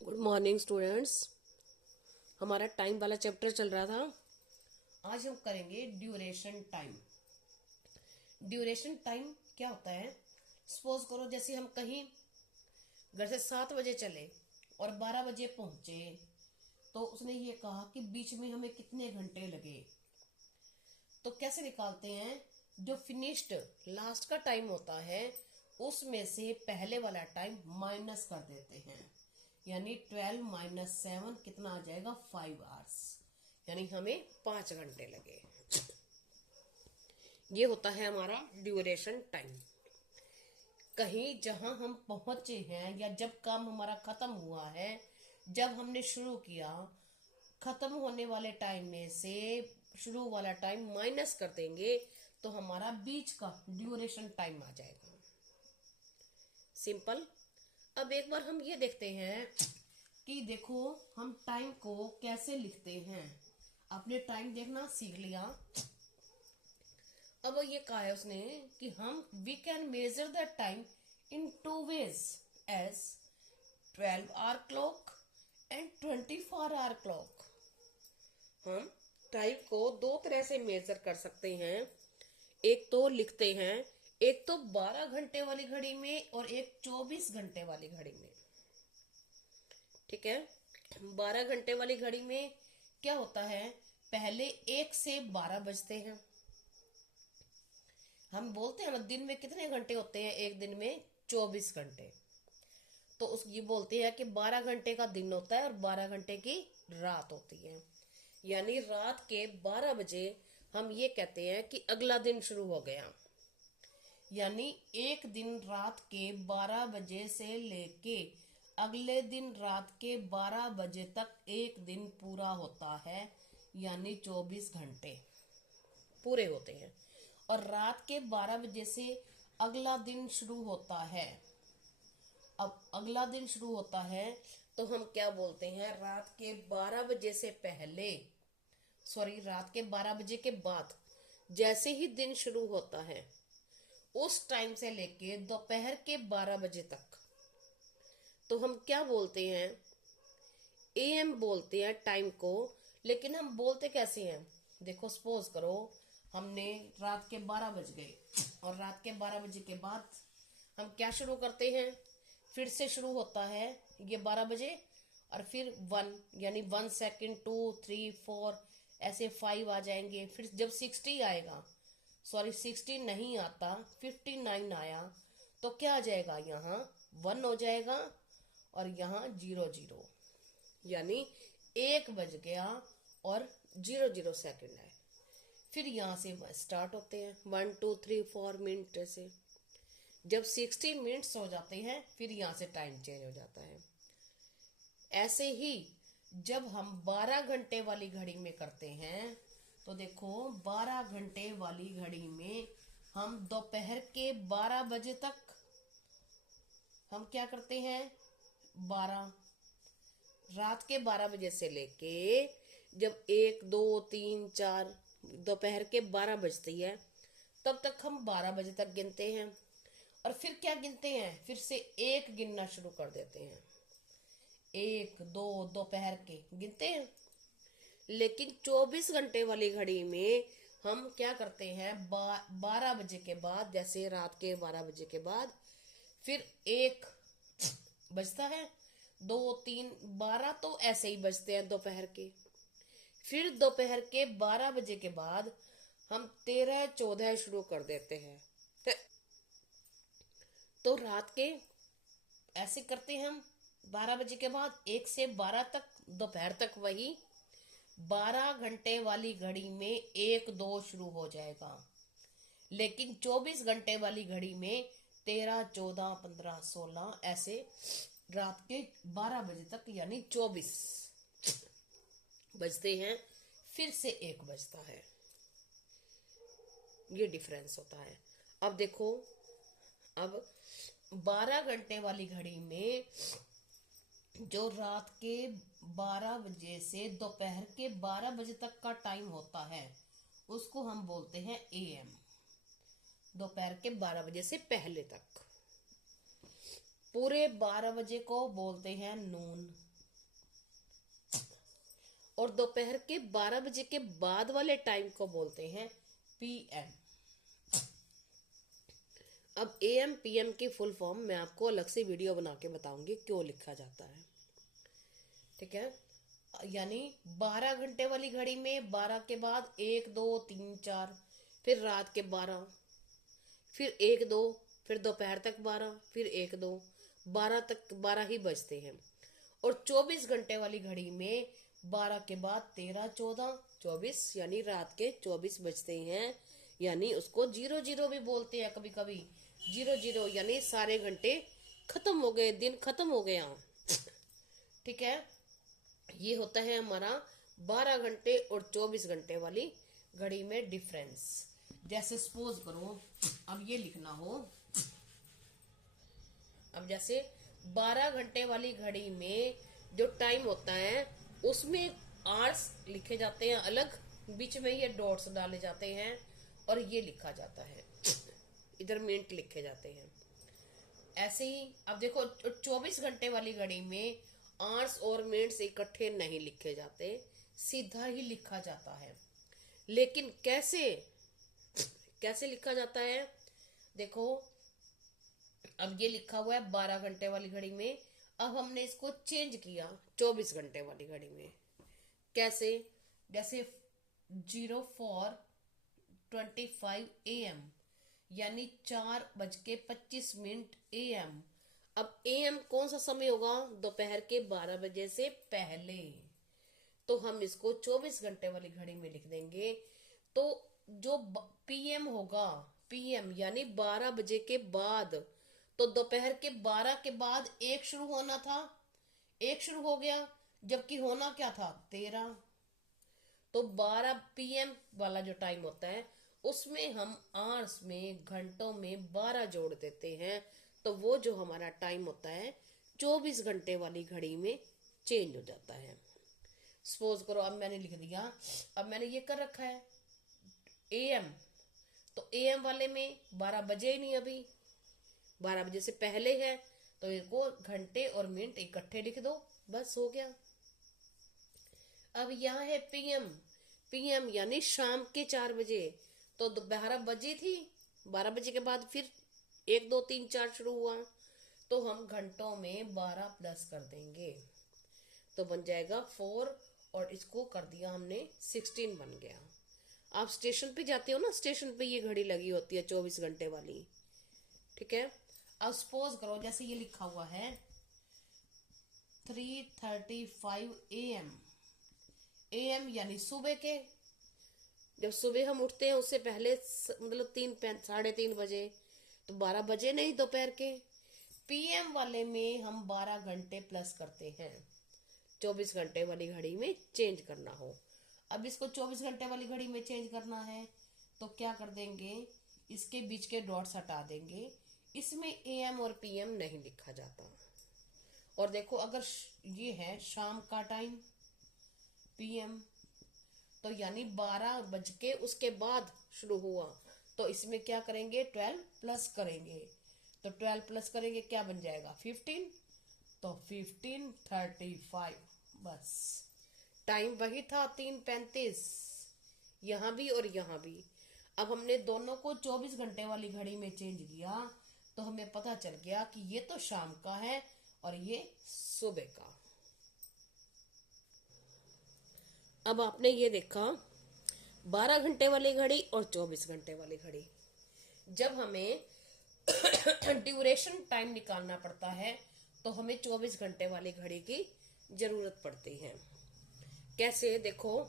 Good morning students. हमारा time वाला chapter चल रहा था। आज हम करेंगे ड्यूरेशन टाइम। ड्यूरेशन टाइम क्या होता है? सपोज करो जैसे हम कहीं घर से 7 बजे चले और 12 बजे पहुंचे, तो उसने ये कहा कि बीच में हमें कितने घंटे लगे। तो कैसे निकालते हैं? जो फिनिश्ड लास्ट का टाइम होता है उसमें से पहले वाला टाइम माइनस कर देते हैं, यानी 12 - 7 कितना आ जाएगा? 5 आवर्स, यानी हमें 5 घंटे लगे। ये होता है हमारा ड्यूरेशन टाइम। कहीं जहां हम पहुंचे हैं या जब काम हमारा खत्म हुआ है, जब हमने शुरू किया, खत्म होने वाले टाइम में से शुरू वाला टाइम माइनस कर देंगे तो हमारा बीच का ड्यूरेशन टाइम आ जाएगा। सिंपल। अब एक बार हम ये देखते हैं कि देखो हम टाइम को कैसे लिखते हैं। आपने टाइम देखना सीख लिया। अब ये कहा है उसने कि हम we can measure the time in 2 ways as 12 hour clock and 24 hour clock. हम टाइम को 2 तरह से मेजर कर सकते हैं। एक तो लिखते हैं, एक तो 12 घंटे वाली घड़ी में और एक 24 घंटे वाली घड़ी में। ठीक है। 12 घंटे वाली घड़ी में क्या होता है? पहले 1 से 12 बजते हैं। हम बोलते हैं दिन में कितने घंटे होते हैं? एक दिन में 24 घंटे। तो उस ये बोलते हैं कि 12 घंटे का दिन होता है और 12 घंटे की रात होती है। यानी रात के 12 बजे हम ये कहते हैं कि अगला दिन शुरू हो गया। यानी एक दिन रात के 12 बजे से लेके अगले दिन रात के 12 बजे तक एक दिन पूरा होता है, यानी 24 घंटे पूरे होते हैं। और रात के 12 बजे से अगला दिन शुरू होता है। अब अगला दिन शुरू होता है तो हम क्या बोलते हैं? रात के 12 बजे से पहले, सॉरी, रात के 12 बजे के बाद जैसे ही दिन शुरू होता है उस टाइम से लेके दोपहर के 12 बजे तक, तो हम क्या बोलते हैं? एएम बोलते हैं टाइम को। लेकिन हम बोलते कैसे हैं? देखो सपोज करो हमने रात के 12 बज गए और रात के 12 बजे के बाद हम क्या शुरू करते हैं? फिर से शुरू होता है ये 12 बजे और फिर 1, यानी 1 सेकेंड, 2, 3, 4, ऐसे 5 आ जाएंगे। फिर जब 60 आएगा, सॉरी 60 नहीं आता, 59 आया, तो क्या आ जाएगा? यहाँ 1 हो जाएगा और यहाँ 0 0, यानी 1 बज गया और 0 0 सेकेंड है। फिर यहाँ से स्टार्ट होते हैं 1 2 3 4 मिनट से। जब 60 मिनट्स हो जाते हैं फिर यहाँ से टाइम चेंज हो जाता है। ऐसे ही जब हम 12 घंटे वाली घड़ी में करते हैं तो देखो 12 घंटे वाली घड़ी में हम दोपहर के 12 बजे तक हम क्या करते हैं? 12, रात के 12 बजे से लेके जब 1 2 3 4 दोपहर के 12 बजती है तब तक हम 12 बजे तक गिनते हैं। और फिर क्या गिनते हैं? फिर से एक गिनना शुरू कर देते हैं। 1 2 दोपहर के गिनते हैं। लेकिन 24 घंटे वाली घड़ी में हम क्या करते हैं? 12 बजे के बाद, जैसे रात के 12 बजे के बाद फिर एक बजता है, 2 3 12 तो ऐसे ही बजते हैं दोपहर के। फिर दोपहर के 12 बजे के बाद हम 13 14 शुरू कर देते हैं। तो रात के ऐसे करते हैं हम 12 बजे के बाद 1 से 12 तक, दोपहर तक वही। 12 घंटे वाली घड़ी में 1 2 शुरू हो जाएगा। लेकिन 24 घंटे वाली घड़ी में 13 14 15 16 ऐसे रात के 12 बजे तक, यानी 24 बजते हैं। फिर से एक बजता है। ये डिफरेंस होता है। अब देखो, अब 12 घंटे वाली घड़ी में जो रात के 12 बजे से दोपहर के 12 बजे तक का टाइम होता है उसको हम बोलते हैं एएम। दोपहर के 12 बजे से पहले तक। पूरे 12 बजे को बोलते हैं नून। और दोपहर के 12 बजे के बाद वाले टाइम को बोलते हैं पीएम। अब एएम पीएम की फुल फॉर्म मैं आपको अलग से वीडियो बना के बताऊंगी क्यों लिखा जाता है, ठीक है। यानी 12 घंटे वाली घड़ी में 12 के बाद 1 2 3 4, फिर रात के 12, फिर 1 2, फिर दोपहर तक 12, फिर 1 2, 12 तक 12 ही बजते हैं। और 24 घंटे वाली घड़ी में 12 के बाद 13 14 24, यानी रात के 24 बजते हैं। यानी उसको 00 भी बोलते हैं कभी कभी, 00 यानी सारे घंटे खत्म हो गए, दिन खत्म हो गया, ठीक है। ये होता है हमारा 12 घंटे और 24 घंटे वाली घड़ी में डिफरेंस। जैसे सपोज करो अब ये लिखना हो, अब जैसे 12 घंटे वाली घड़ी में जो टाइम होता है उसमें आवर्स लिखे जाते हैं अलग, बीच में ये डॉट्स डाले जाते हैं और ये लिखा जाता है, इधर मिनट लिखे जाते हैं। ऐसे ही अब देखो 24 घंटे वाली घड़ी में आवर्स और मिनट्स इकट्ठे नहीं लिखे जाते, सीधा ही लिखा जाता है। लेकिन कैसे कैसे लिखा जाता है, देखो अब ये लिखा हुआ है 12 घंटे वाली घड़ी में, अब हमने इसको चेंज किया 24 घंटे वाली घड़ी में। कैसे, जैसे 04:25 AM, यानी 4:25 AM। अब AM कौन सा समय होगा, दोपहर के 12 बजे से पहले, तो हम इसको 24 घंटे वाली घड़ी में लिख देंगे। तो जो पीएम होगा, पीएम यानी 12 बजे के बाद, तो दोपहर के 12 के बाद 1 शुरू होना था, 1 शुरू हो गया, जबकि होना क्या था 13। तो 12 पीएम वाला जो टाइम होता है उसमें हम आवर्स में, घंटों में 12 जोड़ देते हैं, तो वो जो हमारा टाइम होता है 24 घंटे वाली घड़ी में चेंज हो जाता है। सपोज करो अब मैंने लिख दिया, अब मैंने ये कर रखा है एएम, तो एएम वाले में 12 बजे ही नहीं, अभी 12 बजे से पहले है, तो इनको घंटे और मिनट इकट्ठे लिख दो, बस हो गया। अब यहाँ है पीएम, पीएम यानी शाम के 4 बजे, तो 12 बजे थी, 12 बजे के बाद फिर 1 2 3 4 शुरू हुआ, तो हम घंटों में 12 प्लस कर देंगे, तो बन जाएगा 4, और इसको कर दिया हमने 16 बन गया। आप स्टेशन पे जाते हो ना, स्टेशन पे ये घड़ी लगी होती है 24 घंटे वाली, ठीक है। अब सपोज करो जैसे ये लिखा हुआ है 3:35 AM, AM यानी सुबह के, जब सुबह हम उठते हैं उससे पहले, मतलब 3 3:30 बजे, तो 12 बजे नहीं दोपहर के। पीएम वाले में हम 12 घंटे प्लस करते हैं, 24 घंटे वाली घड़ी में चेंज करना हो। अब इसको 24 घंटे वाली घड़ी में चेंज करना है तो क्या कर देंगे, इसके बीच के डॉट्स हटा देंगे, इसमें एएम और पीएम नहीं लिखा जाता। और देखो अगर ये है शाम का टाइम पीएम, तो यानी 12 बज के उसके बाद शुरू हुआ, तो इसमें क्या करेंगे 12 प्लस करेंगे, तो 12 प्लस करेंगे क्या बन जाएगा 15, तो 15:35, बस टाइम वही था 3:35, यहाँ भी और यहाँ भी। अब हमने दोनों को 24 घंटे वाली घड़ी में चेंज किया, तो हमें पता चल गया कि ये तो शाम का है और ये सुबह का। अब आपने ये देखा 12 घंटे वाली घड़ी और 24 घंटे वाली घड़ी, जब हमें ड्यूरेशन टाइम निकालना पड़ता है तो हमें 24 घंटे वाली घड़ी की जरूरत पड़ती है। कैसे, देखो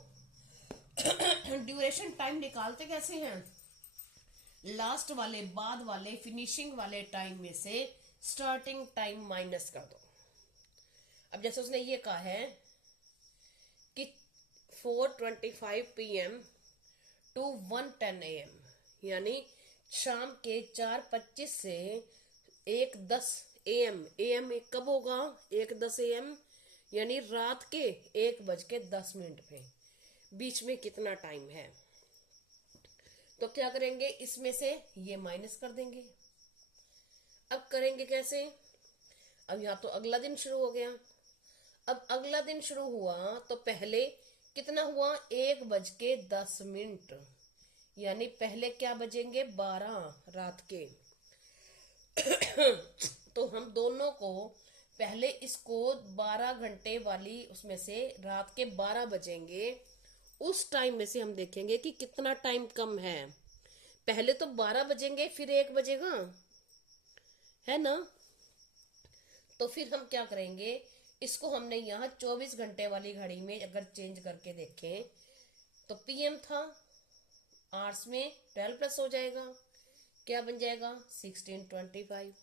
ड्यूरेशन टाइम निकालते कैसे हैं, लास्ट वाले, बाद वाले, फिनिशिंग वाले टाइम में से स्टार्टिंग टाइम माइनस कर दो। अब जैसे उसने ये कहा है कि 4:25 PM to 1:10 AM, यानी शाम के 4:25 से 1:10 AM, AM कब होगा 1:10 AM, यानी रात के 1:10 पे, बीच में कितना टाइम है, तो क्या करेंगे इसमें से ये माइनस कर देंगे। अब करेंगे कैसे, अब यहाँ तो अगला दिन शुरू हो गया, अब अगला दिन शुरू हुआ तो पहले कितना हुआ, 1:10। यानी पहले क्या बजेंगे, 12 रात के। तो हम दोनों को पहले इसको 12 घंटे वाली उसमें से रात के 12 बजेंगे, उस टाइम में से हम देखेंगे कि कितना टाइम कम है। पहले तो 12 बजेंगे फिर 1 बजेगा, है ना। तो फिर हम क्या करेंगे, इसको हमने यहाँ 24 घंटे वाली घड़ी में अगर चेंज करके देखें तो पीएम था, आवर्स में 12 प्लस हो जाएगा, क्या बन जाएगा 16:25।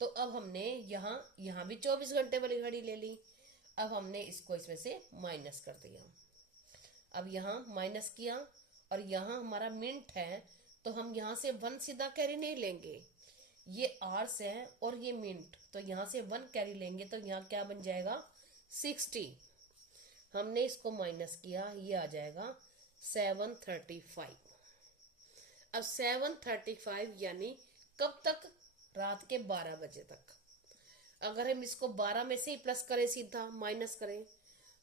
तो अब हमने यहाँ यहाँ भी 24 घंटे वाली घड़ी ले ली। अब हमने इसको इसमें से माइनस कर दिया। अब यहाँ माइनस किया और यहाँ हमारा मिनट है, तो हम यहाँ से 1 सीधा कैरी नहीं लेंगे, ये आवर्स है और ये मिनट, तो यहाँ से 1 कैरी लेंगे तो यहाँ क्या बन जाएगा 60। हमने इसको माइनस किया, ये आ जाएगा 7:35। अब 7:35 यानी कब तक, रात के 12 बजे तक। अगर हम इसको 12 में से ही प्लस करें, सीधा माइनस करें,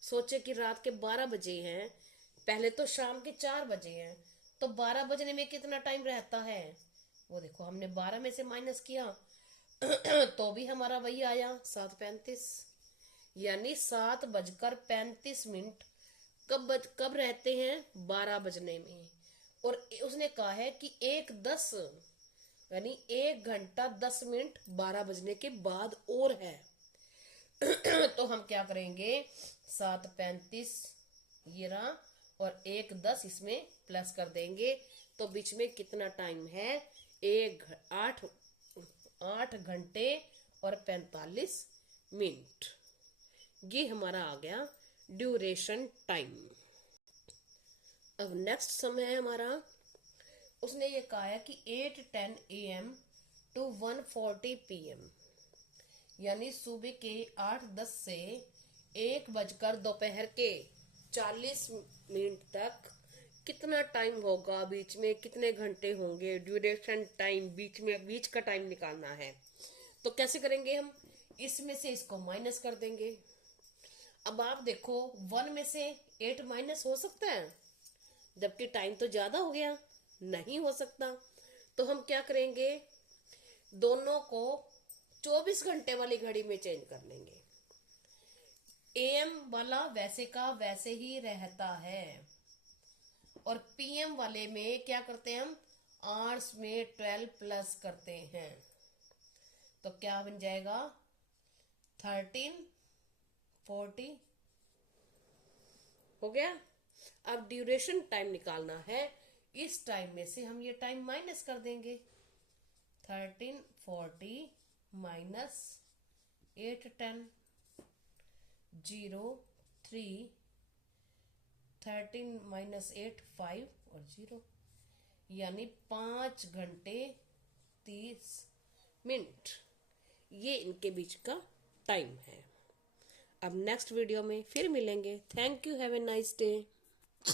सोचे कि रात के 12 बजे हैं, पहले तो शाम के 4 बजे हैं, तो 12 बजने में कितना टाइम रहता है, वो देखो हमने 12 में से माइनस किया तो भी हमारा वही आया 7:35। यानी 7:35 कब रहते हैं, 12 बजने में। और उसने कहा है कि 1:10 यानी 1 घंटा 10 मिनट 12 बजने के बाद और है। तो हम क्या करेंगे, 7:35 ये रहा और 1:10 इसमें प्लस कर देंगे, तो बीच में कितना टाइम है, 8 घंटे और 45 मिनट। ये हमारा आ गया ड्यूरेशन टाइम। अब नेक्स्ट समय है हमारा, उसने ये कहा है कि 8:10 AM to 1:40 PM, यानी सुबह के 8:10 से 1 बजकर दोपहर के 40 मिनट तक कितना टाइम होगा, बीच में कितने घंटे होंगे, ड्यूरेशन टाइम, बीच का टाइम निकालना है। तो कैसे करेंगे हम, इसमें से इसको माइनस कर देंगे। अब आप देखो 1 में से 8 माइनस हो सकता है, जबकि टाइम तो ज्यादा हो गया, नहीं हो सकता। तो हम क्या करेंगे, दोनों को 24 घंटे वाली घड़ी में चेंज कर लेंगे। एएम वाला वैसे का वैसे ही रहता है और पीएम वाले में क्या करते हैं हम, आवर्स में 12 प्लस करते हैं, तो क्या बन जाएगा 13:40 हो गया। अब ड्यूरेशन टाइम निकालना है, इस टाइम में से हम ये टाइम माइनस कर देंगे, 13:40 माइनस 8:10 0 3 13 माइनस 8 5 और 0, यानी 5 घंटे 30 मिनट, ये इनके बीच का टाइम है। अब नेक्स्ट वीडियो में फिर मिलेंगे। Thank you, have a nice day.